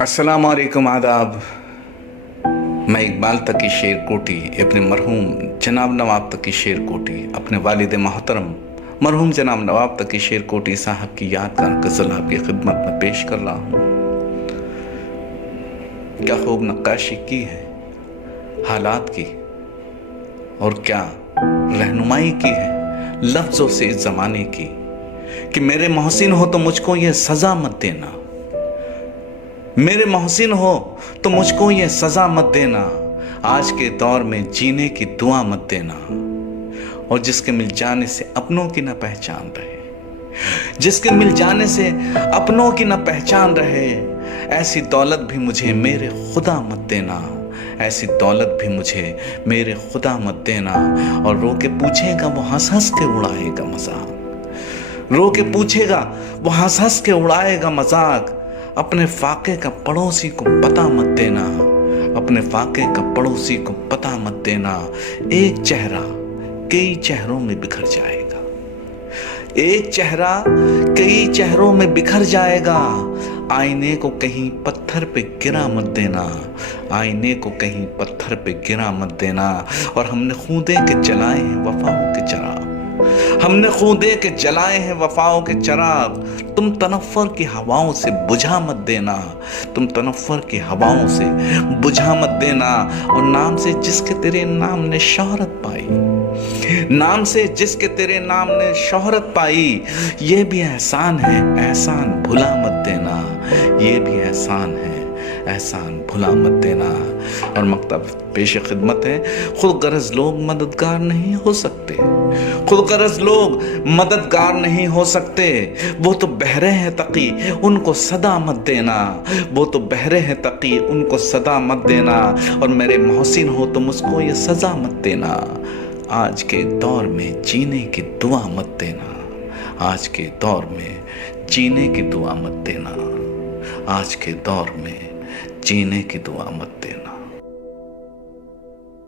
अस्सलाम वालेकुम आदाब। मैं इकबाल तकी शेर कोटी अपने मरहूम जनाब नवाब तकी शेर कोटी अपने वालिद मोहतरम मरहूम जनाब नवाब तकी शेर कोटी साहब की यादगार गज़ल आपकी खिदमत में पेश कर रहा हूँ। क्या खूब नक्काशी की है हालात की, और क्या रहनुमाई की है लफ्ज़ों से इस ज़माने की, कि मेरे मोहसिन हो तो मुझको ये सज़ा मत देना, मेरे मोहसिन हो तो मुझको ये सज़ा मत देना, आज के दौर में जीने की दुआ मत देना। और जिसके मिल जाने से अपनों की न पहचान रहे, जिसके मिल जाने से अपनों की न पहचान रहे, ऐसी दौलत भी मुझे मेरे खुदा मत देना, ऐसी दौलत भी मुझे मेरे खुदा मत देना। और रो के पूछेगा वो हंस हंस के उड़ाएगा मजाक, रो के पूछेगा वो हंस हंस के उड़ाएगा मजाक। अपने फाके का पड़ोसी को पता मत देना, अपने फाके का पड़ोसी को पता मत देना। एक चेहरा कई चेहरों में बिखर जाएगा, एक चेहरा कई चेहरों में बिखर जाएगा। आईने को कहीं पत्थर पे गिरा मत देना, आईने को कहीं पत्थर पे गिरा मत देना। और हमने खून दे के जलाए हैं वफाओं के चिराग, हमने खून दे के जलाए हैं वफाओं के चिराग। तुम तनफ्फुर की हवाओं से बुझा मत देना, तुम तनफ्फुर की हवाओं से बुझा मत देना। और नाम से जिसके तेरे नाम ने शोहरत पाई, नाम से जिसके तेरे नाम ने शोहरत पाई, ये भी एहसान है एहसान भुला मत देना, ये भी एहसान है एहसान भुला मत देना। और मकतब पेश खिदमत है, खुद गरज लोग मददगार नहीं हो सकते, खुद गरज लोग मददगार नहीं हो सकते। वो तो बहरे हैं तकी उनको सदा मत देना, वो तो बहरे हैं तकी उनको सदा मत देना। और मेरे मोहसिन हो तो मुझको ये सजा मत देना, आज के दौर में जीने की दुआ मत देना, आज के दौर में जीने की दुआ मत देना, आज के दौर में जीने की दुआ मत देना।